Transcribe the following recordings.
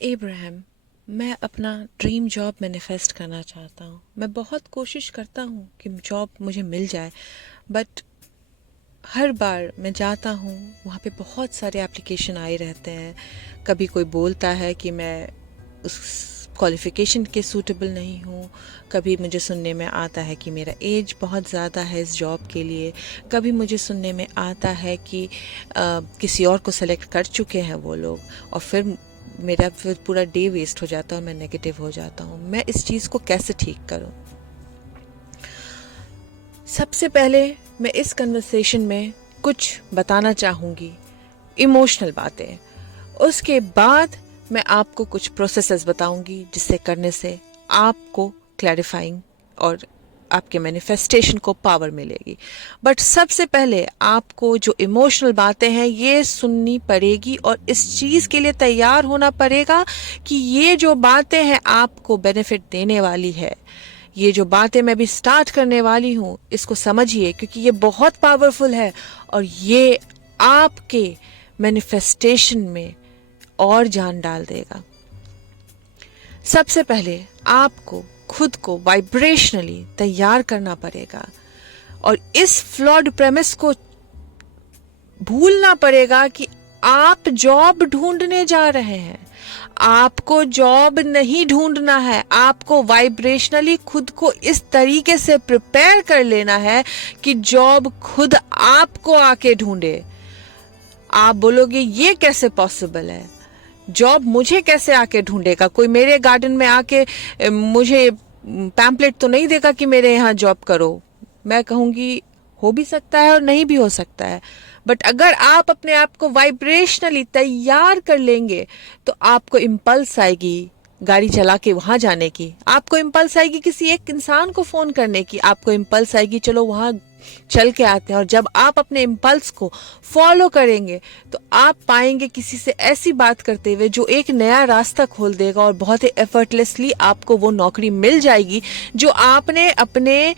इब्राहिम, मैं अपना dream job manifest करना चाहता हूँ। मैं बहुत कोशिश करता हूँ कि जॉब मुझे मिल जाए, बट हर बार मैं जाता हूँ वहाँ पे बहुत सारे एप्लीकेशन आए रहते हैं। कभी कोई बोलता है कि मैं उस क्वालिफ़िकेशन के सूटेबल नहीं हूँ, कभी मुझे सुनने में आता है कि मेरा एज बहुत ज़्यादा है इस जॉब के लिए, कभी मुझे सुनने में आता है कि किसी और को सेलेक्ट कर चुके हैं वो लोग, और फिर पूरा डे वेस्ट हो जाता है और मैं नेगेटिव हो जाता हूँ। मैं इस चीज़ को कैसे ठीक करूँ? सबसे पहले मैं इस कन्वर्सेशन में कुछ बताना चाहूँगी, इमोशनल बातें। उसके बाद मैं आपको कुछ प्रोसेसेस बताऊंगी जिससे करने से आपको क्लैरिफाइंग और आपके मैनिफेस्टेशन को पावर मिलेगी। बट सबसे पहले आपको जो इमोशनल बातें हैं ये सुननी पड़ेगी और इस चीज़ के लिए तैयार होना पड़ेगा कि ये जो बातें हैं आपको बेनिफिट देने वाली है। ये जो बातें मैं भी स्टार्ट करने वाली हूँ इसको समझिए, क्योंकि ये बहुत पावरफुल है और ये आपके मैनिफेस्टेशन में और जान डाल देगा। सबसे पहले आपको खुद को वाइब्रेशनली तैयार करना पड़ेगा और इस फ्लॉड प्रेमिस को भूलना पड़ेगा कि आप जॉब ढूंढने जा रहे हैं। आपको जॉब नहीं ढूंढना है, आपको वाइब्रेशनली खुद को इस तरीके से प्रिपेयर कर लेना है कि जॉब खुद आपको आके ढूंढे। आप बोलोगे ये कैसे पॉसिबल है, जॉब मुझे कैसे आके ढूंढेगा? कोई मेरे गार्डन में आके मुझे पैम्पलेट तो नहीं देगा कि मेरे यहाँ जॉब करो। मैं कहूँगी हो भी सकता है और नहीं भी हो सकता है, बट अगर आप अपने आप को वाइब्रेशनली तैयार कर लेंगे तो आपको इम्पल्स आएगी गाड़ी चला के वहां जाने की, आपको इम्पल्स आएगी किसी एक इंसान को फोन करने की, आपको इम्पल्स आएगी चलो वहां चल के आते हैं। और जब आप अपने इम्पल्स को फॉलो करेंगे तो आप पाएंगे किसी से ऐसी बात करते हुए जो एक नया रास्ता खोल देगा और बहुत ही एफर्टलेसली आपको वो नौकरी मिल जाएगी जो आपने अपने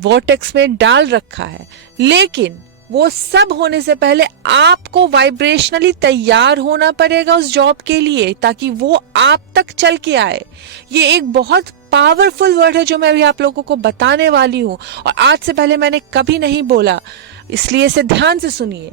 वॉर्टेक्स में डाल रखा है। लेकिन वो सब होने से पहले आपको वाइब्रेशनली तैयार होना पड़ेगा उस जॉब के लिए, ताकि वो आप तक चल के आए। ये एक बहुत पावरफुल वर्ड है जो मैं अभी आप लोगों को बताने वाली हूं और आज से पहले मैंने कभी नहीं बोला, इसलिए इसे ध्यान से सुनिए।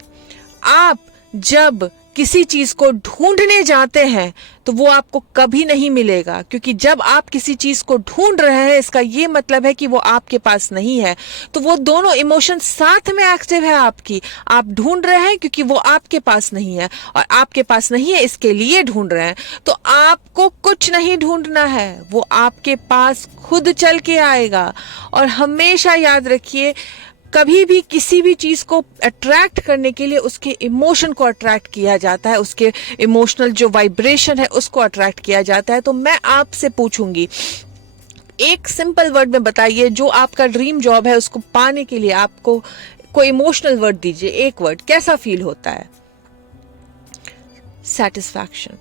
आप जब किसी चीज को ढूंढने जाते हैं तो वो आपको कभी नहीं मिलेगा, क्योंकि जब आप किसी चीज को ढूंढ रहे हैं इसका ये मतलब है कि वो आपके पास नहीं है। तो वो दोनों इमोशन साथ में एक्टिव है आपकी। आप ढूंढ रहे हैं क्योंकि वो आपके पास नहीं है, और आपके पास नहीं है इसके लिए ढूंढ रहे हैं। तो आपको कुछ नहीं ढूंढना है, वो आपके पास खुद चल के आएगा। और हमेशा याद रखिए, कभी भी किसी भी चीज को अट्रैक्ट करने के लिए उसके इमोशन को अट्रैक्ट किया जाता है, उसके इमोशनल जो वाइब्रेशन है उसको अट्रैक्ट किया जाता है। तो मैं आपसे पूछूंगी, एक सिंपल वर्ड में बताइए, जो आपका ड्रीम जॉब है उसको पाने के लिए आपको कोई इमोशनल वर्ड दीजिए, एक वर्ड, कैसा फील होता है? सेटिस्फैक्शन।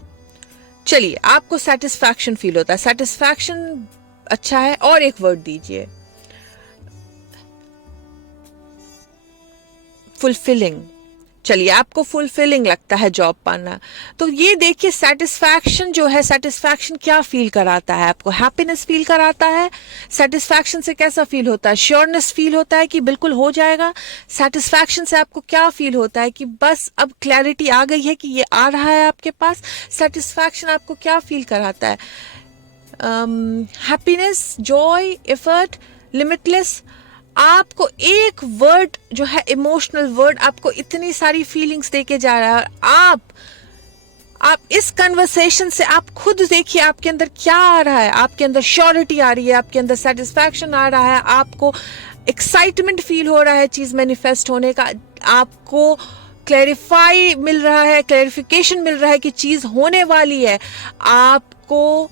चलिए, आपको सेटिस्फैक्शन फील होता है, सेटिस्फैक्शन अच्छा है। और एक वर्ड दीजिए। फुलफिलिंग। चलिए, आपको फुलफिलिंग लगता है जॉब पाना। तो ये देखिए, सेटिस्फैक्शन जो है, सेटिस्फैक्शन क्या फील कराता है आपको? हैप्पीनेस फील कराता है। सेटिस्फैक्शन से कैसा फील होता है? श्योरनेस फील होता है कि बिल्कुल हो जाएगा। सेटिस्फैक्शन से आपको क्या फील होता है कि बस अब क्लैरिटी आ गई है कि ये आ रहा है आपके पास। सेटिस्फैक्शन आपको क्या फील कराता है? Happiness, Joy, effort, limitless. आपको एक वर्ड जो है, इमोशनल वर्ड, आपको इतनी सारी फीलिंग्स देके जा रहा है। आप इस कन्वर्सेशन से आप खुद देखिए आपके अंदर क्या आ रहा है। आपके अंदर श्योरिटी आ रही है, आपके अंदर सेटिस्फैक्शन आ रहा है, आपको एक्साइटमेंट फील हो रहा है चीज मैनिफेस्ट होने का, आपको क्लैरिफाई मिल रहा है, क्लैरिफिकेशन मिल रहा है कि चीज होने वाली है, आपको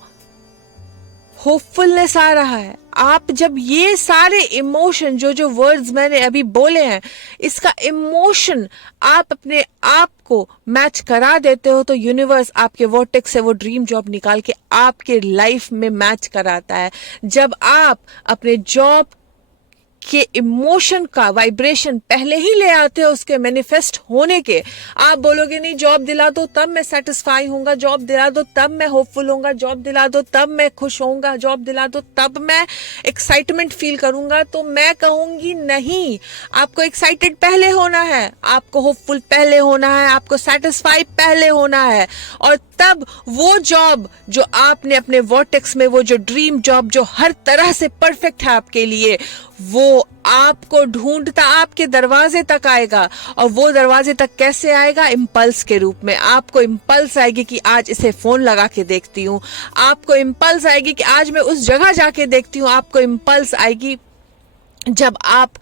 होपफुलनेस आ रहा है। आप जब ये सारे इमोशन, जो जो वर्ड्स मैंने अभी बोले हैं, इसका इमोशन आप अपने आप को मैच करा देते हो तो यूनिवर्स आपके वॉर्टेक्स से वो ड्रीम जॉब निकाल के आपके लाइफ में मैच कराता है। जब आप अपने जॉब के इमोशन का वाइब्रेशन पहले ही ले आते हो उसके मैनिफेस्ट होने के। आप बोलोगे नहीं जॉब दिला दो तब मैं सेटिस्फाई होऊंगा, जॉब दिला दो तब मैं होपफुल होऊंगा, जॉब दिला दो तब मैं खुश होऊंगा, जॉब दिला दो तब मैं एक्साइटमेंट फील करूंगा, तो मैं कहूंगी नहीं, आपको एक्साइटेड पहले होना है, आपको होपफुल पहले होना है, आपको सेटिस्फाई पहले होना है, और तब वो जॉब जो आपने अपने वॉर्टेक्स में, वो जो ड्रीम जॉब जो हर तरह से परफेक्ट है आपके लिए, वो आपको ढूंढता आपके दरवाजे तक आएगा। और वो दरवाजे तक कैसे आएगा? इम्पल्स के रूप में। आपको इम्पल्स आएगी कि आज इसे फोन लगा के देखती हूँ, आपको इम्पल्स आएगी कि आज मैं उस जगह जाके देखती हूँ, आपको इम्पल्स आएगी जब आप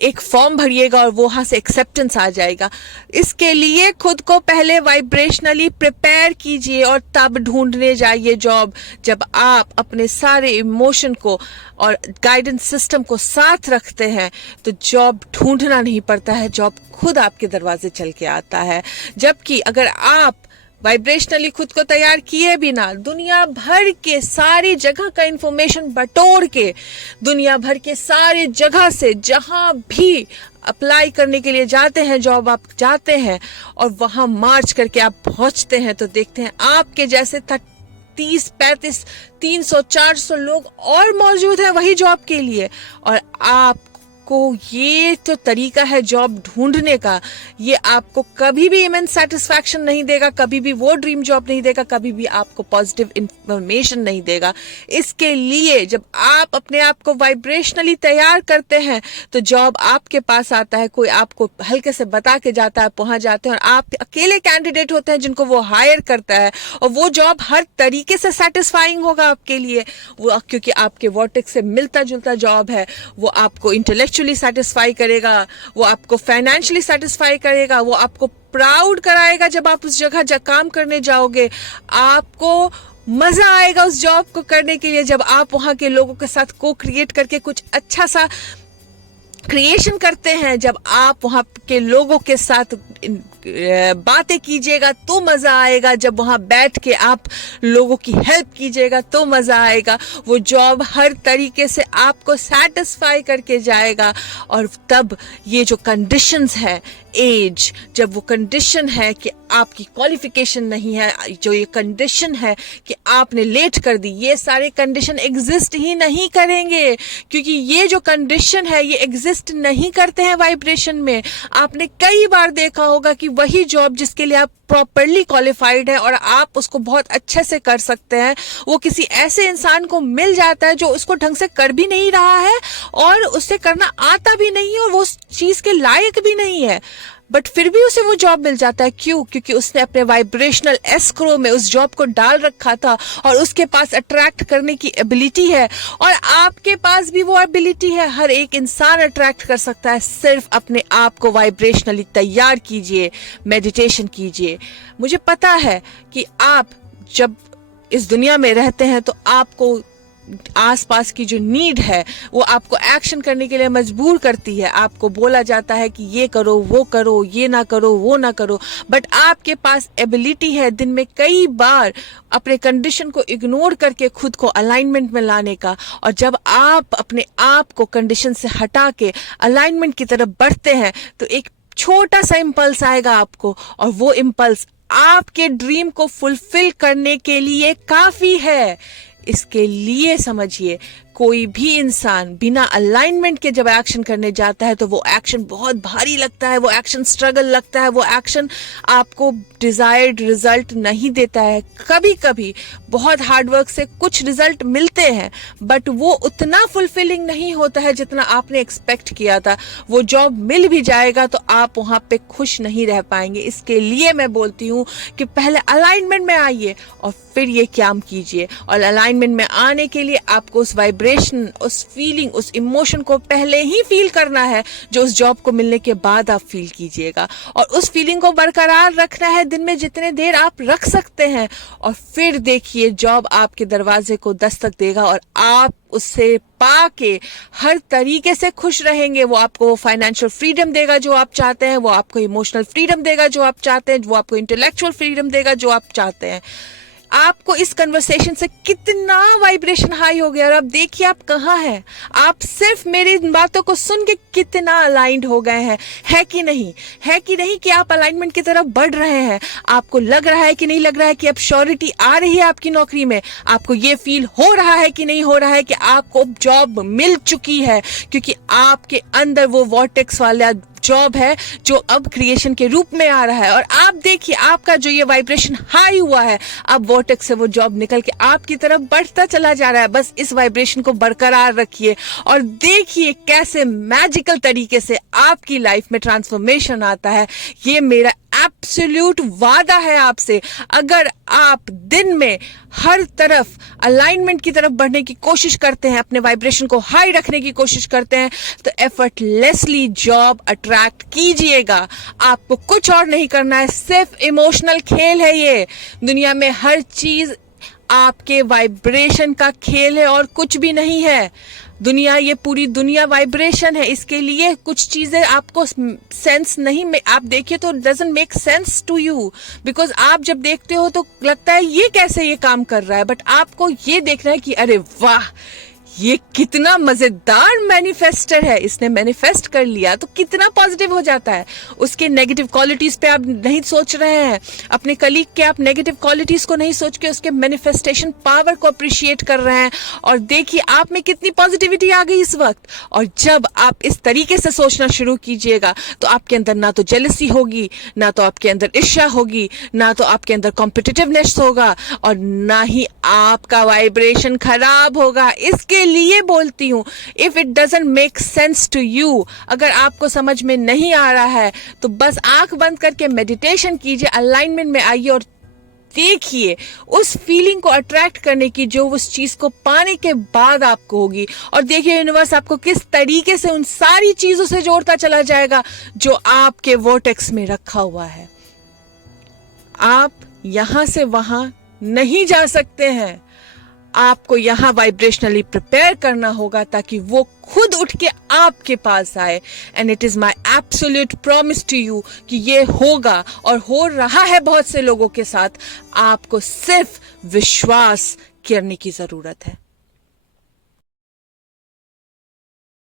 एक फॉर्म भरिएगा और वहां से एक्सेप्टेंस आ जाएगा। इसके लिए खुद को पहले वाइब्रेशनली प्रिपेयर कीजिए और तब ढूंढने जाइए जॉब। जब आप अपने सारे इमोशन को और गाइडेंस सिस्टम को साथ रखते हैं तो जॉब ढूंढना नहीं पड़ता है, जॉब खुद आपके दरवाजे चल के आता है। जबकि अगर आप वाइब्रेशनली खुद को तैयार किए बिना दुनिया भर के सारी जगह का इंफॉर्मेशन बटोर के, दुनिया भर के सारे जगह से जहां भी अप्लाई करने के लिए जाते हैं, जॉब आप जाते हैं और वहां मार्च करके आप पहुंचते हैं, तो देखते हैं आपके जैसे 30, 35, 300, 400 लोग और मौजूद हैं वही जॉब के लिए। और आपको ये जो तरीका है जॉब ढूंढने का, ये आपको कभी भी इमेंस सेटिस्फैक्शन नहीं देगा, कभी भी वो ड्रीम जॉब नहीं देगा, कभी भी आपको पॉजिटिव इंफॉर्मेशन नहीं देगा। इसके लिए जब आप अपने आप को वाइब्रेशनली तैयार करते हैं तो जॉब आपके पास आता है, कोई आपको हल्के से बता के जाता है, पहुंच जाते हैं, और आप अकेले कैंडिडेट होते हैं जिनको वो हायर करता है, और वो जॉब हर तरीके से सेटिस्फाइंग होगा आपके लिए, वो क्योंकि आपके वॉर्टेक्स से मिलता जुलता जॉब है। वो आपको इंटेलेक्चुअली सेटिस्फाई करेगा, वो आपको फाइनेंशियली सेटिस्फाई करेगा, वो आपको प्राउड कराएगा जब आप उस जगह काम करने जाओगे। आपको मजा आएगा उस जॉब को करने के लिए जब आप वहां के लोगों के साथ को क्रिएट करके कुछ अच्छा सा क्रिएशन करते हैं। जब आप वहां के लोगों के साथ बातें कीजिएगा तो मजा आएगा, जब वहां बैठ के आप लोगों की हेल्प कीजिएगा तो मजा आएगा। वो जॉब हर तरीके से आपको सेटिस्फाई करके जाएगा। और तब ये जो कंडीशंस है, एज, जब वो कंडीशन है कि आपकी क्वालिफिकेशन नहीं है, जो ये कंडीशन है कि आपने लेट कर दी, ये सारे कंडीशन एग्जिस्ट ही नहीं करेंगे, क्योंकि ये जो कंडीशन है ये एग्जिस्ट नहीं करते हैं वाइब्रेशन में। आपने कई बार देखा होगा कि वही जॉब जिसके लिए आप प्रॉपरली क्वालिफाइड है और आप उसको बहुत अच्छे से कर सकते हैं, वो किसी ऐसे इंसान को मिल जाता है जो उसको ढंग से कर भी नहीं रहा है और उससे करना आता भी नहीं है और वो उस चीज के लायक भी नहीं है, बट फिर भी उसे वो जॉब मिल जाता है। क्यों? क्योंकि उसने अपने वाइब्रेशनल एस्क्रो में उस जॉब को डाल रखा था और उसके पास अट्रैक्ट करने की एबिलिटी है, और आपके पास भी वो एबिलिटी है। हर एक इंसान अट्रैक्ट कर सकता है, सिर्फ अपने आप को वाइब्रेशनली तैयार कीजिए, मेडिटेशन कीजिए। मुझे पता है कि आप जब इस दुनिया में रहते हैं तो आपको आसपास की जो नीड है वो आपको एक्शन करने के लिए मजबूर करती है। आपको बोला जाता है कि ये करो, वो करो, ये ना करो, वो ना करो, बट आपके पास एबिलिटी है दिन में कई बार अपने कंडीशन को इग्नोर करके खुद को अलाइनमेंट में लाने का। और जब आप अपने आप को कंडीशन से हटा के अलाइनमेंट की तरफ बढ़ते हैं तो एक छोटा सा इम्पल्स आएगा आपको, और वो इम्पल्स आपके ड्रीम को फुलफिल करने के लिए काफी है। इसके लिए समझिए, कोई भी इंसान बिना अलाइनमेंट के जब एक्शन करने जाता है तो वो एक्शन बहुत भारी लगता है, वो एक्शन स्ट्रगल लगता है, वो एक्शन आपको डिजायर्ड रिजल्ट नहीं देता है। कभी कभी बहुत हार्डवर्क से कुछ रिजल्ट मिलते हैं, बट वो उतना फुलफिलिंग नहीं होता है जितना आपने एक्सपेक्ट किया था। वो जॉब मिल भी जाएगा तो आप वहां पे खुश नहीं रह पाएंगे। इसके लिए मैं बोलती हूँ कि पहले अलाइनमेंट में आइए और फिर ये काम कीजिए। और अलाइनमेंट में आने के लिए आपको उस वाइब्रेशन, उस फीलिंग, उस इमोशन को पहले ही फील करना है जो उस जॉब को मिलने के बाद आप फील कीजिएगा, और उस फीलिंग को बरकरार रखना है दिन में जितने देर आप रख सकते हैं। और फिर देखिए जॉब आपके दरवाजे को दस्तक देगा और आप उससे पाके हर तरीके से खुश रहेंगे। वो आपको फाइनेंशियल फ्रीडम देगा जो आप चाहते हैं, वो आपको इमोशनल फ्रीडम देगा जो आप चाहते हैं, वो आपको इंटेलेक्चुअल फ्रीडम देगा जो आप चाहते हैं। आपको इस कन्वर्सेशन से कितना वाइब्रेशन हाई हो गया और अब देखिए आप कहाँ हैं। आप सिर्फ मेरी इन बातों को सुन के कितना अलाइंड हो गए हैं, है कि नहीं? है कि नहीं कि आप अलाइनमेंट की तरफ बढ़ रहे हैं? आपको लग रहा है कि नहीं लग रहा है कि अब श्योरिटी आ रही है आपकी नौकरी में? आपको ये फील हो रहा है कि नहीं हो रहा है कि आपको जॉब मिल चुकी है? क्योंकि आपके अंदर वो वॉर्टेक्स वाला जॉब है जो अब क्रिएशन के रूप में आ रहा है। और आप देखिए आपका जो ये वाइब्रेशन हाई हुआ है, अब वॉर्टेक्स से वो जॉब निकल के आपकी तरफ बढ़ता चला जा रहा है। बस इस वाइब्रेशन को बरकरार रखिए और देखिए कैसे मैजिकल तरीके से आपकी लाइफ में ट्रांसफॉर्मेशन आता है। ये मेरा एब्सोल्यूट वादा है आपसे। अगर आप दिन में हर तरफ अलाइनमेंट की तरफ बढ़ने की कोशिश करते हैं, अपने वाइब्रेशन को हाई रखने की कोशिश करते हैं, तो एफर्टलेसली जॉब अट्रैक्ट कीजिएगा। आपको कुछ और नहीं करना है, सिर्फ इमोशनल खेल है ये। दुनिया में हर चीज आपके वाइब्रेशन का खेल है और कुछ भी नहीं है। दुनिया, ये पूरी दुनिया वाइब्रेशन है। इसके लिए कुछ चीजें आपको सेंस नहीं में आप देखिए तो doesn't make sense to you, because आप जब देखते हो तो लगता है ये कैसे ये काम कर रहा है। बट आपको ये देखना है कि अरे वाह, ये कितना मजेदार मैनिफेस्टर है, इसने मैनिफेस्ट कर लिया, तो कितना पॉजिटिव हो जाता है। उसके नेगेटिव क्वालिटीज पे आप नहीं सोच रहे हैं, अपने कलीग के आप नेगेटिव क्वालिटीज को नहीं सोच के उसके मैनिफेस्टेशन पावर को अप्रिशिएट कर रहे हैं। और देखिए आप में कितनी पॉजिटिविटी आ गई इस वक्त। और जब आप इस तरीके से सोचना शुरू कीजिएगा तो आपके अंदर ना तो जेलसी होगी, ना तो आपके अंदर ईर्ष्या होगी, ना तो आपके अंदर कॉम्पिटिटिवनेस होगा, और ना ही आपका वाइब्रेशन खराब होगा। इसके लिए बोलती हूं, if it doesn't make sense to you, अगर आपको समझ में नहीं आ रहा है तो बस आंख बंद करके मेडिटेशन कीजिए, अलाइनमेंट में आइए और देखिए उस फीलिंग को अट्रैक्ट करने की जो उस चीज को पाने के बाद आपको होगी। और देखिए यूनिवर्स आपको किस तरीके से उन सारी चीजों से जोड़ता चला जाएगा जो आपके वॉर्टेक्स में रखा हुआ है। आप यहां से वहां नहीं जा सकते हैं, आपको यहां वाइब्रेशनली प्रिपेयर करना होगा ताकि वो खुद उठ के आपके पास आए। And it is my absolute promise to you कि ये होगा और हो रहा है बहुत से लोगों के साथ। आपको सिर्फ विश्वास करने की जरूरत है।